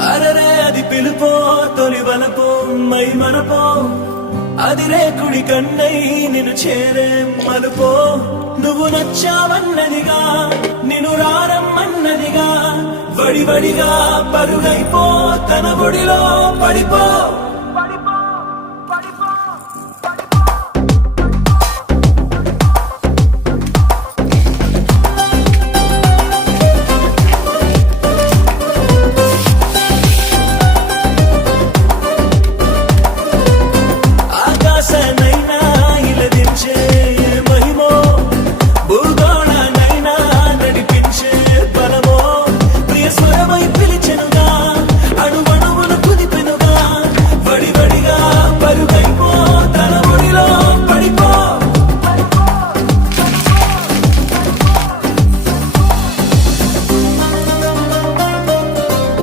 అరరే అది పిలుపో తొలి వలపో మై మనపో. అది రేకుడి కన్నై నిన్ను చేరే మలుపో. నువ్వు నచ్చావన్నదిగా నిన్ను రారమ్మన్నదిగా. వడివడిగా పరుగైపో తన ఒడిలో పడిపో.